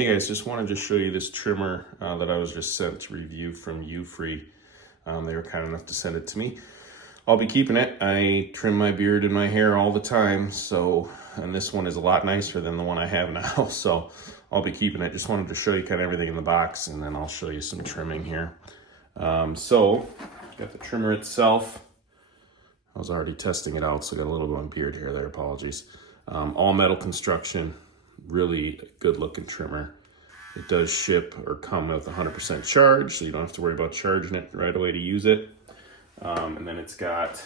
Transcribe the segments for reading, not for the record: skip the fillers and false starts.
Hey guys, just wanted to show you this trimmer that I was just sent to review from Ufree. They were kind enough to send it to me. I'll be keeping it. I trim my beard and my hair all the time, and this one is a lot nicer than the one I have now, so I'll be keeping it. Just wanted to show you kind of everything in the box, and then I'll show you some trimming here. Got the trimmer itself. I was already testing it out, so I got a little bit of beard hair there, apologies. All metal construction. Really good looking trimmer. It does ship or come with 100% charge, so you don't have to worry about charging it right away to use it. And then it's got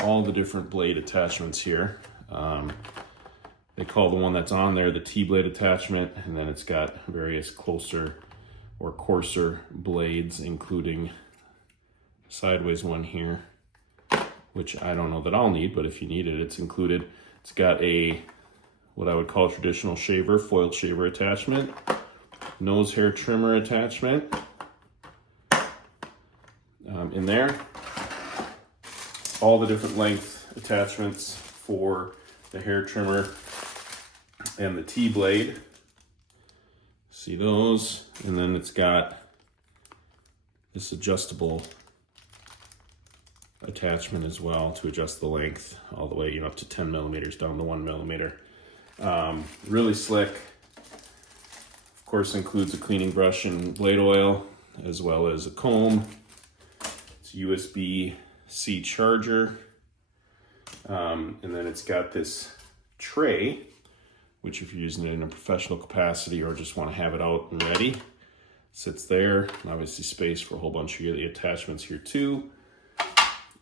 all the different blade attachments here. They call the one that's on there the T-blade attachment, and then it's got various closer or coarser blades, including sideways one here, which I don't know that I'll need, but if you need it, it's included. It's got what I would call a traditional shaver, foiled shaver attachment, nose hair trimmer attachment in there. All the different length attachments for the hair trimmer and the T-blade. See those? And then it's got this adjustable attachment as well to adjust the length all the way, up to 10 millimeters down to 1 millimeter. Really slick. Of course, includes a cleaning brush and blade oil, as well as a comb. It's USB-C charger. And then it's got this tray, which if you're using it in a professional capacity or just want to have it out and ready, sits there. And obviously space for a whole bunch of the attachments here too,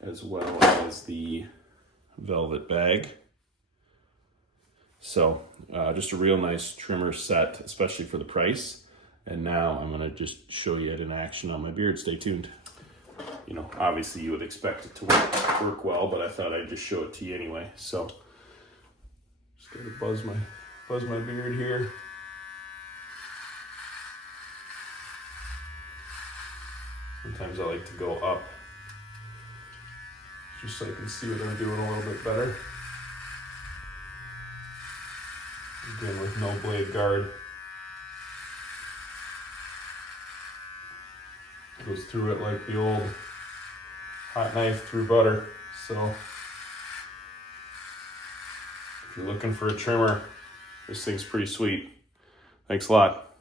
as well as the velvet bag. So just a real nice trimmer set, especially for the price. And now I'm gonna just show you it in action on my beard. Stay tuned. Obviously you would expect it to work well, but I thought I'd just show it to you anyway. So just gotta buzz my beard here. Sometimes I like to go up just so I can see what I'm doing a little bit better. Again, with no blade guard. Goes through it like the old hot knife through butter. So if you're looking for a trimmer, this thing's pretty sweet. Thanks a lot.